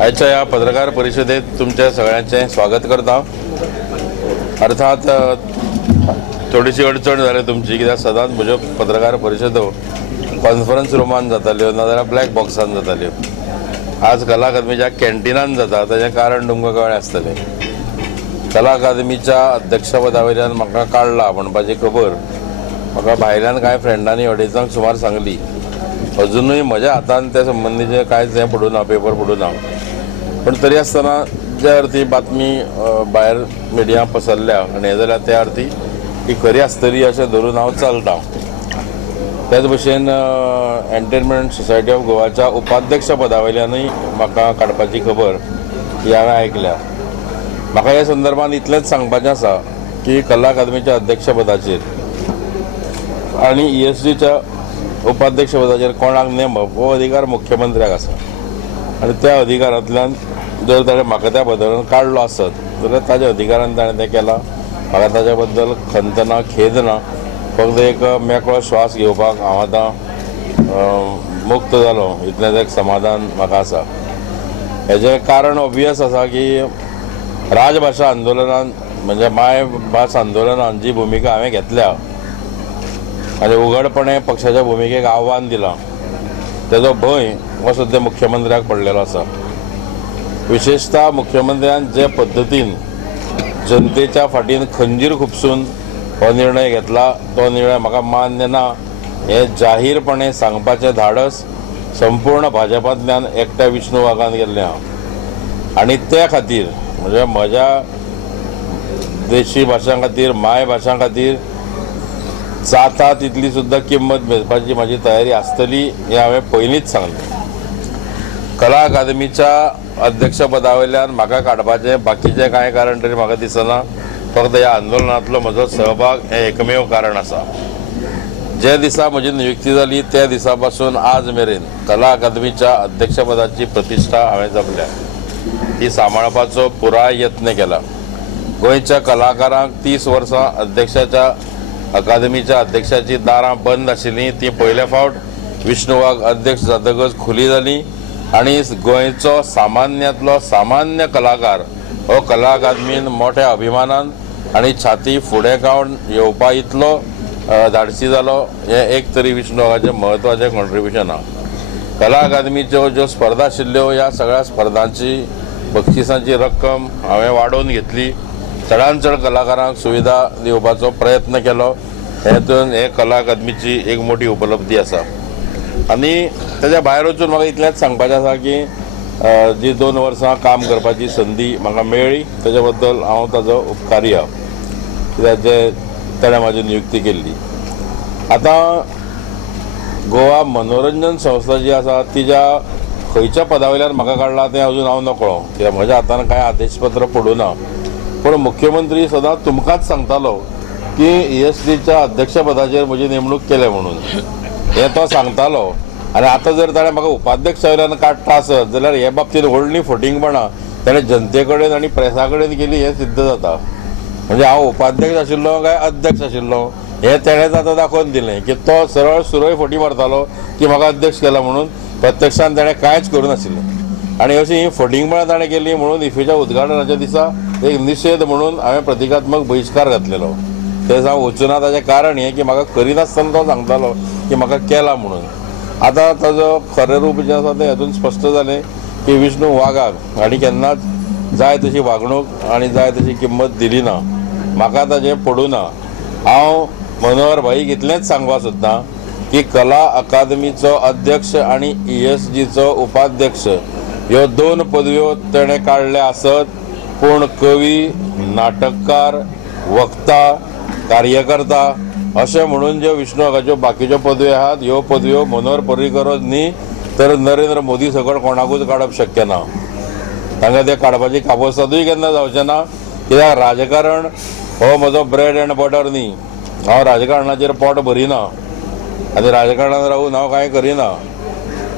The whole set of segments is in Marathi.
आजच्या या पत्रकार परिषदेत तुमच्या सगळ्यांचे स्वागत करता। अर्थात थोडीशी अडचण जाली तुमची, कित्याक सदांच म्हज्यो पत्रकार परिशदो कॉन्फरन्स रुमान जाताल्यो नाजाल्यार ब्लॅक बॉक्सान जाताल्यो। आज कला अकादमीच्या कॅन्टिनान जाता, ताचें कारण तुमकां कळ्ळें आसतलें। कला अकादमीच्या अध्यक्षपदा वयल्यान म्हाका काडला म्हणपाची खबर म्हाका भायल्यान कांय फ्रेंडांनी 2:30 सुमार सांगली। अजुनूय म्हज्या हातान त्या संबंधीचें कांयच हें पडूं ना, पेपर पडूं ना। पण तरी आसतना ज्या अर्थी बातमी भायर मिडिया पसरल्या आनी हें जाल्यार त्या अर्थी ही खरी आसतली अशें धरून हांव चलतां। त्याच भशेन एंटरटेनमेंट सोसायटी ऑफ गोवाच्या उपाध्यक्ष पदा वयल्यानूय म्हाका काडपाची खबर ही हांवें आयकल्या। म्हाका ह्या संदर्भात इतलेंच सांगपाचें आसा की कला अकादमीच्या अध्यक्ष पदाचेर आनी ESGच्या उपाध्यक्ष पदाचेर कोणाक नेमप हो अधिकार मुख्यमंत्र्याक आसा आनी त्या अधिकारांतल्यान जर ताणें म्हाका त्या पदावरून काडलो आसत जाल्यार ताज्या अधिकारान ताणें तें केलां। म्हाका ताज्या बद्दल खंत ना, खेद ना, फक्त एक मेकळो श्वास घेवपाक हांव आतां मुक्त जालो इतलेंच एक समाधान म्हाका आसा। हेजें कारण ऑब्वियस आसा की राजभाशा आंदोलनान म्हणजे मायभास आंदोलनान जी भुमिका हांवें घेतल्या आनी उघडपणे पक्षाच्या भुमिकेक आव्हान दिलां तेजो भंय हो सद्या मुख्यमंत्र्याक पडलेलो आसा। विशेषतः मुख्यमंत्र्यान जे पद्दतीन जनतेच्या फाटीन खंजीर खुपसून हो निर्णय घेतला तो निर्णय म्हाका मान्य ना हें जाहीरपणे सांगपाचें धाडस संपूर्ण भाजपांतल्यान एकट्या विष्णू वाघान केल्लें आहा। आनी त्या खातीर म्हणजे म्हज्या देशी भाशां खातीर, माय भाशां खातीर जाता तितली सुद्दां किंमत मेजपाची म्हाजी तयारी आसतली हें हांवें पयलींच सांगलें। कला अकादमीच्या अध्यक्ष पदा वयल्यान म्हाका काडपाचें बाकीचें कांय कारण तरी म्हाका दिसना, फक्त ह्या आंदोलनांतलो म्हजो सहभाग हें एकमेव कारण आसा। जे दिसा म्हजी नियुक्ती जाली त्या दिसा पासून आज मेरेन कला अकादमीच्या अध्यक्ष पदाची प्रतिश्ठा हांवें जपल्या, ती सांबाळपाचो पुराय यत्न केला। गोंयच्या कलाकारांक 30 वर्सां अध्यक्षाच्या अकादमीच्या अध्यक्षाची दारां बंद आशिल्लीं ती पयले फावट विष्णू वाघ अध्यक्ष जातकच खुली जाली आनी गोंयचो सामान्यांतलो सामान्य कलाकार हो कला अकादमीन मोठ्या अभिमानान आनी छाती फुडें कावन येवपा इतलो धाडसी जालो हें एक तरी विष्णू वाघाचें म्हत्वाचें कॉन्ट्रिब्युशन आहा। कला अकादमीच्यो ज्यो स्पर्धा आशिल्ल्यो ह्या सगळ्या स्पर्धांची बक्षिसांची रक्कम हांवें वाडोवन घेतली, चडांत चड कलाकारांक सुविधा दिवपाचो प्रयत्न केलो। हेतून हे कला अकादमीची एक मोठी उपलब्धी आसा। आनी तेज्या भायर वचून म्हाका इतलेंच सांगपाचें आसा की जी 2 वर्सां काम करपाची संदी म्हाका मेळ्ळी तेज्या बद्दल हांव ताजो उपकारी आहा, कित्याक जे ताणें म्हाजी नियुक्ती केल्ली। आतां गोवा मनोरंजन संस्था जी आसा तिच्या खंयच्या पदा वयल्यान म्हाका काडला तें अजून हांव नकळो, कित्याक म्हज्या हातान कांय आदेशपत्र पडूं ना। पूण मुख्यमंत्री सदांच तुमकांच सांगतालो की ESGच्या अध्यक्ष पदाचेर म्हजी नेमणूक केल्या म्हणून, हें तो सांगतालो। आनी आतां जर ताणें म्हाका उपाध्यक्ष वयल्यान काडटा आसत जाल्यार हे बाबतींत व्हडली फटिंगपणां ताणें जनते कडेन आनी प्रेसा कडेन केली हें सिद्ध जाता। म्हणजे हांव उपाध्यक्ष आशिल्लो काय अध्यक्ष आशिल्लो हें तेणेंच आतां दाखोवन दिलें की तो सरळ सुरय फटी मारतालो की म्हाका अध्यक्ष केला म्हणून, प्रत्यक्षान ताणें कांयच करूं नाशिल्लें। आनी अशी ही फटिंगपणां ताणें केली म्हणून इफ्फीच्या उद्घाटनाच्या दिसा एक निशेध म्हणून हांवें प्रतिकात्मक बहिष्कार घातलेलो। तें हांव वचूं ना ताचें कारण हें की म्हाका करिनासतना तो सांगतालो की म्हाका केला म्हणून। आतां ताजो खरें रूप जें आसा तें हातून स्पश्ट जालें की विष्णू वाघाक हांणी केन्नाच जाय तशी वागणूक आनी जाय तशी किंमत दिली ना, म्हाका ताचें पडूं ना। हांव मनोहर भाईक इतलेंच सांगपाक सोदतां की कला अकादमीचो अध्यक्ष आनी ESGचो उपाध्यक्ष ह्यो 2 पदव्यो तेणें काडल्या आसत, पूण कवी, नाटककार, वक्ता, कार्यकर्ता अशें म्हणून ज्यो विष्णू वाघाच्यो बाकीच्यो पदव्यो आहात ह्यो पदव्यो मनोहर पर्रीकरच न्ही तर नरेंद्र मोदी सकट कोणाकूच काडप शक्य ना। तांकां ते काडपाची काबोसादूय केन्ना जावचें ना, कित्याक राजकारण हो म्हजो ब्रेड एंड बटर न्ही। हांव राजकारणाचेर पोट भरिना आनी राजकारणांत रावून हांव कांय करिना।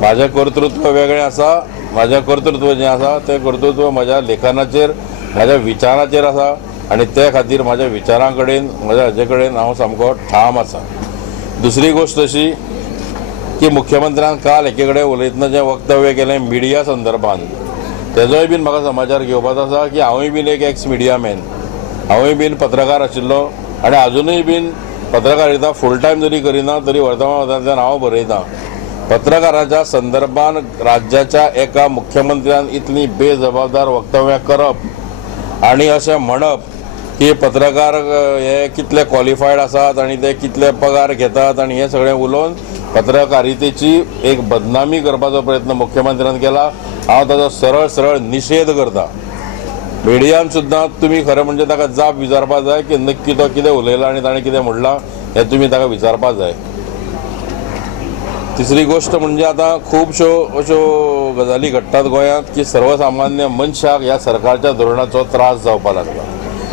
म्हाजें कर्तृत्व वेगळें आसा, म्हाजें कर्तृत्व जें आसा तें कर्तृत्व म्हज्या लेखनाचेर, म्हज्या विचाराचेर आसा आनी ते खातीर म्हाज्या विचारां कडेन, म्हज्या हाजे कडेन हांव सामको ठाम आसा। दुसरी गोश्ट अशी की मुख्यमंत्र्यान काल एके कडेन उलयतना जें वक्तव्य केलें मिडिया संदर्भान तेजोय बीन म्हाका समाचार घेवपाचो आसा की हांवूय बीन एक एक्स मिडिया मॅन, हांवूय बीन पत्रकार आशिल्लो आनी आजुनूय बीन पत्रकारिता फूल टायम जरी करिना तरी वर्तमानपत्रांतल्यान हांव बरयतां. पत्रकाराच्या संदर्भान राज्याच्या एका मुख्यमंत्र्यान इतली बेजबाबदार वक्तव्यां करप आनी अशें म्हणप की पत्रकार हे कितले क्वॉलिफायड आसात आनी ते कितले पगार घेतात आनी हें सगळें उलोवन पत्रकारितेची एक बदनामी करपाचो प्रयत्न मुख्यमंत्र्यान केला. हांव ताचो सरळ सरळ निशेध करता. मिडियान सुद्दां तुमी खरें म्हणजे ताका जाप विचारपाक जाय की नक्की तो कितें उलयला आनी ताणें कितें म्हणलां हें तुमी ताका विचारपाक जाय. तिसरी गोष्ट म्हणजे आतां खुबश्यो अश्यो गजाली घडटात गोंयांत की सर्वसामान्य मनशाक ह्या सरकारच्या धोरणाचो त्रास जावपाक लागला.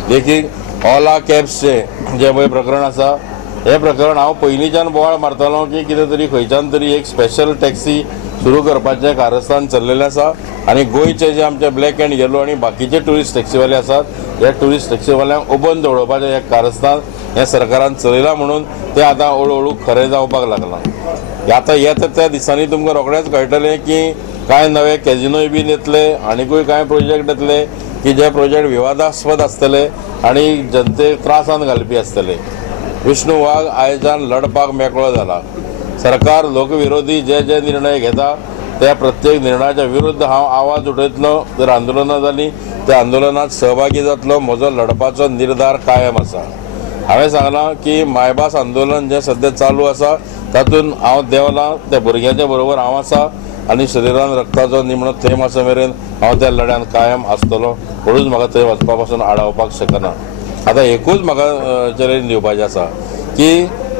देखीक ओला कॅब्सचें जें पळय प्रकरण आसा हें प्रकरण हांव पयलींच्यान बोवाळ मारतालो की कितें तरी खंयच्यान तरी एक स्पेशल टॅक्सी सुरू करपाचें कारस्थान चल्लेलें आसा आनी गोंयचे जे आमचे ब्लॅक एंड येलो आनी बाकीचे ट्युरिस्ट टॅक्सीवाले आसात ह्या ट्युरिस्ट टॅक्सीवाल्यांक उबंद दवरपाचें एक कारस्थान हें सरकारान चलयलां म्हणून तें आतां हळू खरें जावपाक लागलां. आतां येता त्या दिसांनी तुमकां रोखडेंच कळटलें की कांय नवे कॅजिनोय बीन येतले आनीकूय कांय प्रोजेक्ट येतले की जे प्रोजेक्ट विवादास्पद आसतले आनी जनतेक त्रासान घालपी आसतले. विष्णू वाघ आयजान लढपाक मेकळो जाला. सरकार लोकविरोधी जे जे निर्णय घेता त्या प्रत्येक निर्णयाच्या विरुद्ध हांव आवाज उठयतलो. जर आंदोलनां जालीं त्या आंदोलनात सहभागी जातलो. म्हजो लढपाचो निर्धार कायम आसा. हांवें सांगलां की मायभास आंदोलन जें सद्या चालू आसा तातूंत हांव देवलां. त्या भुरग्याच्या बरोबर हांव आसा आनी शरिरान रक्ताचो निमणो थेंब आसा मेरेन हांव त्या लढ्यान कायम आसतलो. कोणूच म्हाका थंय वचपा पासून आडावपाक शकना. आतां एकूच म्हाका चॅलेंज दिवपाचें आसा की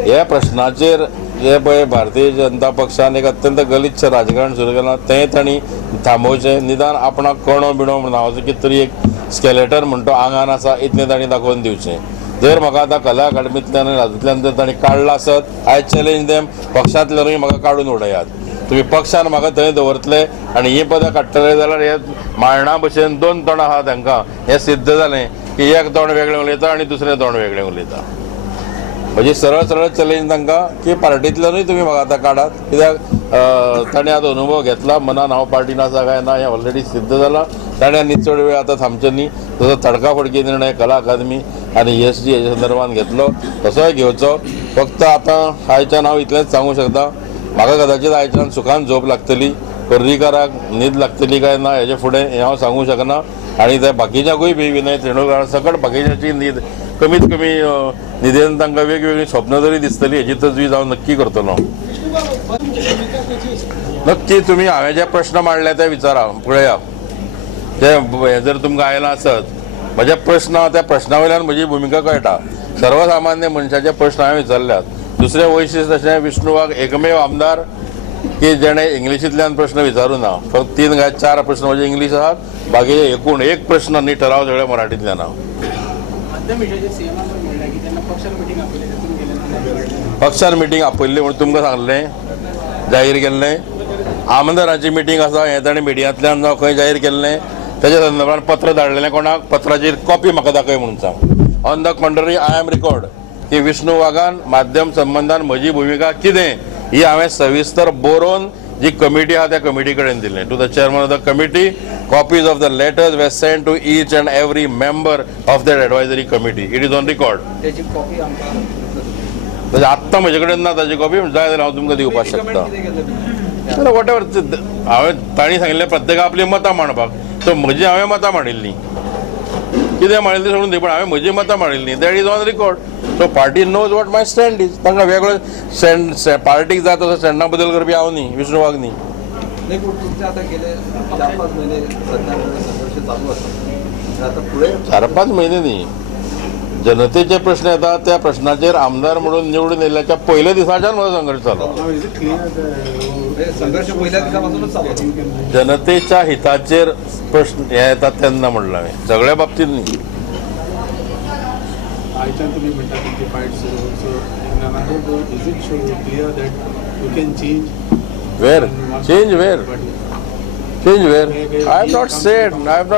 ह्या प्रश्नाचेर जे पळय भारतीय जनता पक्षान एक अत्यंत गलिच्छ राजकारण सुरू केलां तें तांणी थांबोवचें. निदान आपणाक कणो बिणो नांवाचो कितें तरी एक स्केलेटन म्हणटो आंगान आसा इतलें तांणी दाखोवन दिवचें. जर म्हाका आतां कला अकादमींतल्यान आनी हातूंतल्यान जर तांणी काडला आसत आय चॅलेंज देम पक्षांतल्यानूय म्हाका काडून उडयात. तुम्ही पक्षान म्हाका थंय दवरतले आनी ही पदां काडटले जाल्यार हे माळणा भशेन दोन तोंडां आहा तांकां हें सिद्ध जालें की एक तोंड वेगळें उलयता आनी दुसरें तोंड वेगळें उलयता. म्हणजे सरळ सरळ चॅलेंज तांकां की पार्टींतल्यानूय तुमी म्हाका आतां काडात कित्याक ताणें आतां अनुभव घेतला. मनान हांव पार्टीन आसा काय ना हें ऑलरेडी सिद्ध जालां. ताणें आनी चड वेळ आतां थांबचें न्ही. तसो तडकाफडकी निर्णय कला अकादमी आनी ESG हेच्या संदर्भान घेतलो तसोय घेवचो. फक्त आतां आयच्यान हांव इतलेंच सांगूं शकता म्हाका कदाचित आयच्यान सुखान झोप लागतली. पर्रीकाराक न्हीद लागतली काय ना हेजे फुडें हें हांव सांगूं शकना. आनी त्या बाकीच्याकूय बी विनय तेंडुलकार सकट बाकीच्याची न्हीद कमीत कमी न्हिदेन तांकां वेगवेगळी स्वप्नां तरी दिसतली हेची तजवीज हांव नक्की करतलो. नक्की तुमी हांवें जे प्रश्न मांडले ते विचारा पळया. जे जर तुमकां आयलां आसत म्हजे प्रश्न त्या प्रश्ना वयल्यान म्हजी भुमिका कळटा. सर्वसामान्य मनशाचे प्रश्न हांवें विचारल्यात. दुसरें वैशिश्ट अशें विष्णू वाघ एकमेव आमदार की जेणें इंग्लिशींतल्यान प्रश्न विचारूं ना. फक्त 3 काय 4 प्रश्न म्हणजे इंग्लीश आहात. बाकीचे एकूण एक प्रश्न न्ही ठराव सगळे मराठींतल्यान आहा. पक्षान मिटींग आपयल्ली म्हणून तुमकां सांगलें जाहीर केल्लें. आमदाराची मिटींग आसा हें ताणें मिडियांतल्यान जावं खंय जाहीर केल्लें. तेच्या संदर्भान पत्र धाडलेलें कोणाक पत्राची कॉपी म्हाका दाखय म्हणून सांग. On the contrary I am record की विष्णू वाघान माध्यम संबंधान म्हजी भुमिका कितें ही हांवें सविस्तर बरोवन जी कमिटी आहा त्या कमिटी कडेन दिलें. To the chairman of the committee copies of the letters we send to each and every member of that advisory committee. It is on record. आत्तां म्हजे कडेन ना ताची कॉपी जाय जाल्यार हांव तुमकां दिवपाक शकता. वॉट एवर हांवें तांणी सांगिल्लें प्रत्येका आपली मतां मांडपाक. सो म्हजी हांवें मतां मांडिल्लीं कितें मांडिल्लीं सोडून दी पूण हांवें म्हजी मतां मांडिल्लीं. That is on record. So party knows what my stand is. तांकां वेगळो स्टँड पार्टीक जाय तसो स्टँडा बदल करपी हांव न्ही विष्णू वाघ न्ही. 4-5 म्हयने न्ही. जनतेचे प्रश्न येतात त्या प्रश्नाचेर आमदार म्हणून निवडून येयल्याच्या पयल्या दिसाच्यान म्हजो संघर्श जालो. जनतेच्या हिताचेर प्रश्न हे येतात तेन्ना म्हणलं हांवें सगळ्या बाबतीत न्ही. Where? Change where? Change where? I have not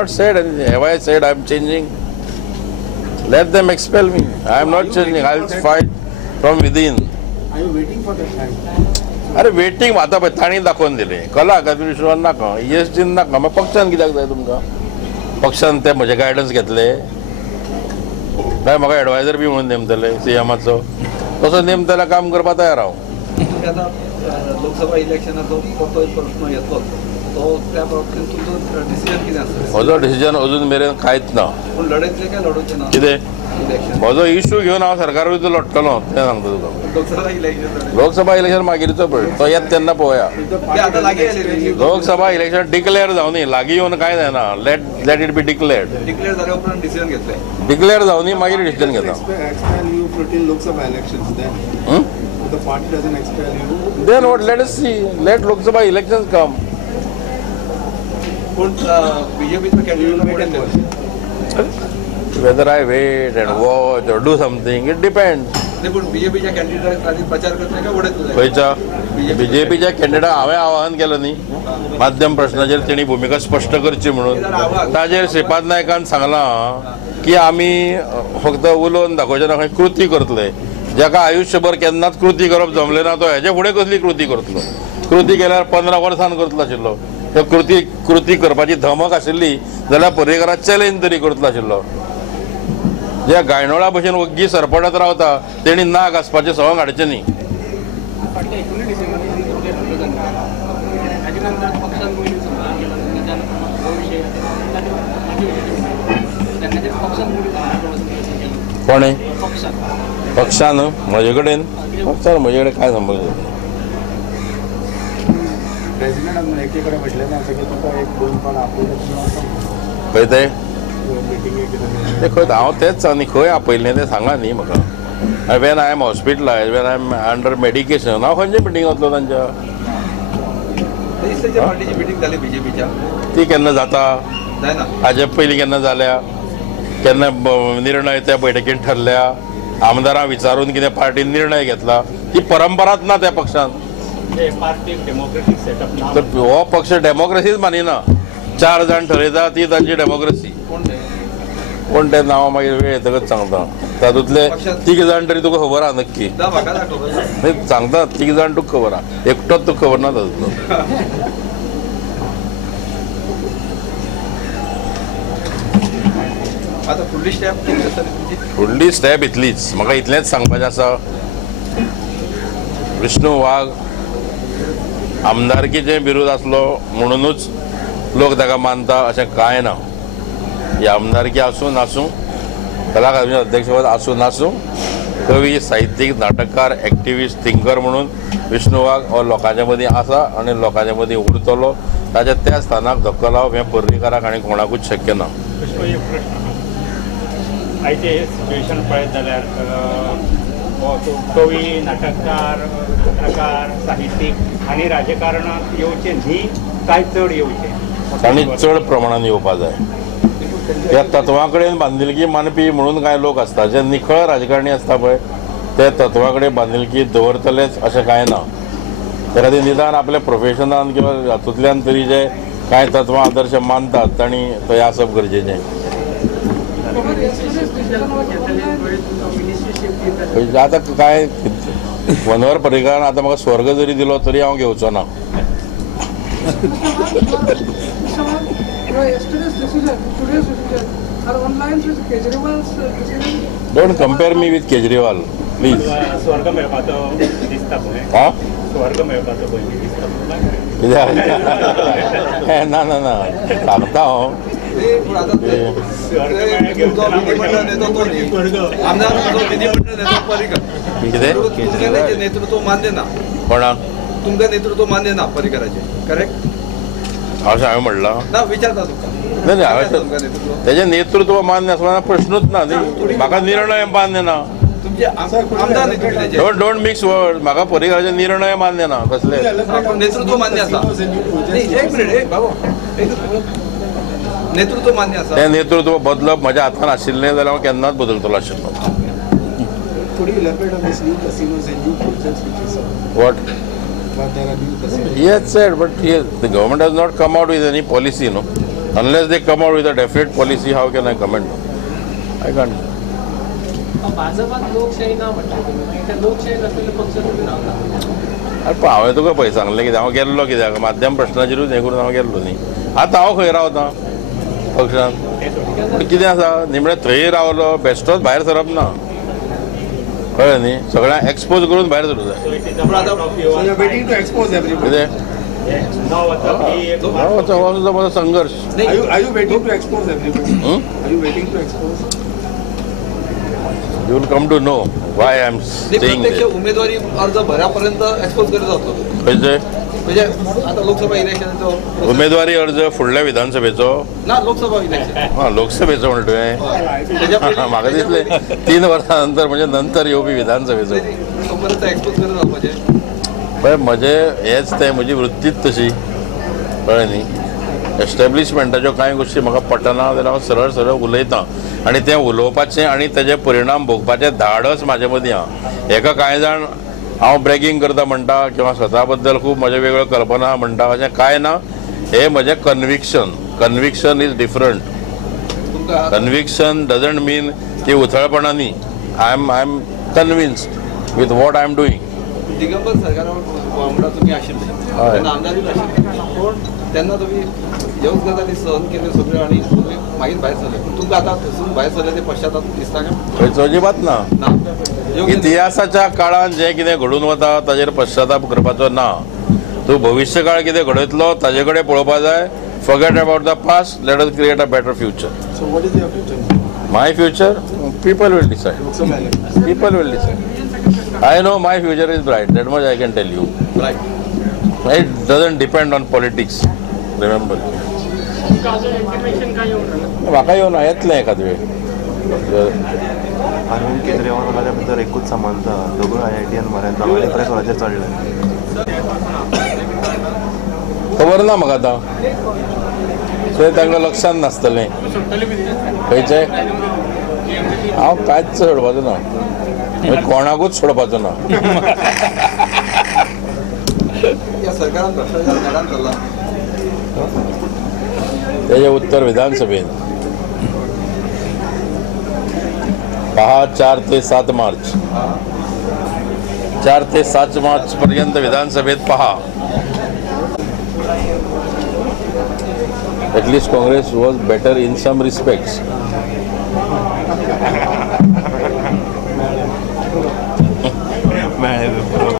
said anything. Have I said I am changing? Let them expel me. I am not changing. I will fight from within. Are you waiting for that time? अरे वेटिंग आता पळय ताणी दाखोवन दिले कला खातीर विश्वास नाका ESG नाका मागीर पक्षान कित्याक जाय तुमकां पक्षान ते म्हजे गायडन्स घेतले काय म्हाका एडवायजर बी म्हणून नेमतले CMाचो तसो नेमतल्यार काम करपा तयार हांव. आता लोकसभा इलेक्शनाचो परतो प्रश्न येतलो तो त्या बाबतींत तुमचो डिसिजन कितें आसता? म्हजो डिसिजन अजून मेरेन कांयच ना. पूण लढयतले काय लढोवचे ना कितें इलेक्शन? म्हजो इश्यू घेवन हांव सरकारा विरुद्ध लडटलो तें सांगता तुका. लोकसभा इलेक्शन लोकसभा इलेक्शन मागीरचो पळय तो येता तेन्ना पळोवया. ते आतां लागीं आयले लोकसभा इलेक्शन डिक्लेअर जावनी लागीं येवन कांय जायना let it be declared. Declare जाल्या उपरांत डिसिजन घेतले डिक्लेअर जावनी मागीर डिसिजन घेता. Expel you 14 Lok Sabha elections then. The party doesn't expel you. Then what? Let us see. Let Lok Sabha elections come. पूण बीजेपीचो कॅन्डिडेट पळयले Whether I wait and watch or do something, it depends. नाही पूण बीजेपीच्या कॅन्डिडेट खातीर प्रचार करतले काय उडयतले? खंयच्या बीजेपीच्या कॅन्डिडेटाक हांवें आवाहन केलं न्ही माध्यम प्रश्नाचेर तेणी भुमिका स्पश्ट करची म्हणून ताजेर श्रीपाद नायकान सांगलां की आमी फक्त उलोवन दाखोवचे ना खंय कृती करतले जाका आयुश्यभर केन्नाच कृती करप जमलें ना तो हेजे फुडें कसली कृती करतलो. कृती केल्यार 15 वर्सान करतलो आशिल्लो त्यो कृती करपाची धमक आशिल्ली जाल्यार पर्रेकाराक चॅलेंज तरी करतलो आशिल्लो. जे गायनोळा भशेन वग्गी सरपटत रावता तेणी नाक आसपाचें सवंग हाडचें न्ही. कोणे पक्षान म्हजे कडेन काय संबंद प्रेसिडेंट एकीकडे म्हटलें ना की तुका एक 2 पान आपयले खंय ते मिटिंगेक ते खंय हांव तेच आनी खंय आपयल्लें तें सांगा न्ही म्हाका. When I am hospitalise when I am under medication हांव खंयचे मिटींग वतलो तांच्या. इस्टेच्या पार्टीची मिटींग जाली बीजेपीच्या ती केन्ना जाता जायना हाजे पयलीं केन्ना जाल्या केन्ना निर्णय त्या बैठकीन ठरल्या आमदारां विचारून कितें पार्टीन निर्णय घेतला ती परंपराच ना त्या पक्षान. तर हो पक्ष डेमोक्रेसीच मानिना 4 जाण ठरयता ती तांची डेमोक्रेसी. कोण ते नांव मागीर वेळ येतकच सांगता तातूंतले 3 जाण तरी तुका खबर आहा नक्की न्ही सांगता 3 जाण तुका खबर आहा एकटोच तुका खबर ना तातूंतलो. आता फुडली स्टेप कितें आसा तुमची? फुडली स्टेप इतलीच म्हाका इतलेंच सांगपाचें आसा विष्णू वाघ आमदारकीचें बिरूद आसलो म्हणूनच लोक ताका मानता अशें कांय ना. ही आमदारकी आसूं नासूं कला अकादमीचें अध्यक्षपद आसूं नासूं कवी साहित्यीक नाटककार एक्टिविस्ट थिंकर म्हणून विष्णू वाघ हो लोकांच्या मदीं आसा आनी लोकांच्या मदीं उरतलो. ताच्या त्या स्थानाक धक्को लावप हें पर्रीकाराक आनी कोणाकूच शक्य ना. आयचे सिच्युएशन पळयत जाल्यार कवी नाटककार पत्रकार साहित्यीक आनी राजकारणांत येवचे न्ही काय चड येवचे तांणी चड प्रमाणान येवपा जाय. ह्या तत्वां कडेन बांदिलकी मानपी म्हणून कांय लोक आसता जे निखळ राजकारणी आसता पळय ते तत्वां कडेन बांदिलकी दवरतलेच अशें कांय ना. त्या खातीर निदान आपल्या प्रोफेशनान किंवा हातूंतल्यान तरी जे कांय तत्वां आदर्श मानतात तांणी थंय आसप गरजेचें. आतां काय मनोहर पर्रीकारान आतां म्हाका स्वर्ग जरी दिलो तरी हांव घेवचो ना. Don't compare me with Kejriwal please. स्वर्ग मेळपाचो दिसता पळय हां स्वर्ग मेळपाचो पळय दिसता कित्याक ना ना ना सांगता हांव नेतृत्व मान्य ना कोणाक तुमकां नेतृत्व मान्य ना पर्रीकाराचे करेक्ट अशें हांवें म्हणलां ना विचारता तुमकां नाही नाही हांवें तेजें नेतृत्व मान्य आसतना प्रश्नूच ना न्ही म्हाका निर्णय मान्य ना. तुमचे आमदार नेतृत्व डोंट मिक्स वर्ड म्हाका पर्रीकाराचे निर्णय मान्य ना कसले नेतृत्व मान्य आसा. एक मिनिट बाबा नेतृत्व मान्य आसा तें नेतृत्व बदलप म्हज्या हातान आशिल्लें जाल्यार हांव केन्नाच बदलतलो आशिल्लो. Could you elaborate on these new casinos and new projects which is What? but there are new casinos? He has said, but the government has not come out with any policy, no. Unless they come out with a definite policy, how can I comment? I can't. भाजपात लोकशाही ना म्हटलं तुम्ही त्या लोकशाही नसलेले पक्ष तुम्ही राहता पूण हांवें तुका पळय सांगलें कितें हांव गेल्लो कित्याक माध्यम प्रश्नाचेरूच हें करून हांव गेल्लो न्ही. आतां हांव खंय रावतां पक्षान. पूण कितें आसा निमणे थंय रावलो बेश्टोच भायर सरप ना, कळ्ळें न्ही. सगळ्यांक एक्सपोज करून भायर सरूं जाय. So you're waiting to expose everybody. कितें न वचप ही एक हो सुद्दां म्हजो संघर्ष. Are you waiting to expose everybody? Hmm? Are you waiting to expose? You will come to know why I am नाही, staying प्रत्यक्ष there. उमेदवारी अर्ज भरापर्यंत एक्सपोज केला जातो. खंयचे म्हणजे आता लोकसभा इलेक्शनाचो उमेदवारी अर्ज फुडल्या विधानसभेचो ना लोकसभा इलेक्शन हां लोकसभेचो म्हणटा तुवें. म्हाका दिसलें 3 वर्सां नंतर म्हणजे नंतर येवपी विधानसभेचो. तोपर्यंत एक्सपोज केलं जावपाचें. पळय म्हजें हेच तें म्हजी वृत्तीच तशी, कळ्ळें न्ही. एस्टॅब्लिशमेंटाच्यो कांय गोश्टी म्हाका पटना जाल्यार हांव सरळ सरळ उलयतां आनी तें उलोवपाचें आनी तेजे परिणाम भोगपाचें धाडस म्हाजे मदीं आहा. हेका कांय जाण हांव ब्रॅगिंग करता म्हणटा किंवा स्वता बद्दल खूब म्हज्यो वेगळ्यो कल्पना म्हणटा, अशें कांय ना. हे म्हजें कन्विक्शन इज डिफरंट. तुमकां कन्विक्शन डजंट मीन की उथळपणा न्ही. I am convinced with what I am doing. Digambar सरकारा वांगडा तुम्ही आशिल्ले हय. तेन्ना आमदारीत आशिल्ले पूण तेन्ना तुमी ह्योच गजाली सहन केल्यो सगळ्यो आनी तुमी मागीर भायर सरले. पूण तुमकां आतां थंयसून भायर सरले ते पश्चाताप दिसता काय? खंयचो अजिबात ना. ना योग्य इतिहासाच्या काळान जें कितें घडून वता ताजेर पश्चाताप करपाचो ना. तूं भविश्य काळ कितें घडयतलो ताजे कडेन पळोवपा जाय. Forget about the past, let us create a better future. So what is your future? My future people will decide. Lokasabha election. People will decide. I know my future is bright. That much I can tell you. Right. It doesn't depend on politics. Remember. म्हाका येवना येतलें एखाद वेळ. अरविंद केजरीवाल भितर एकूच समानता दोगूय IITन मरे आनी प्रेसराचेर चडले. खबर ना म्हाका आतां. थंय तांकां लक्षांत नासतलें खंयचें. हांव कांयच सोडपाचो ना, कोणाकूच सोडपाचो ना. या सरकारान भ्रष्टाचार नेडान चल्ला. तेजें उत्तर विधानसभेन पहा. 4 ते 7 मार्च 4 ते 7 मार्च पर्यंत विधानसभेत पहा. At least Congress was better in some respects.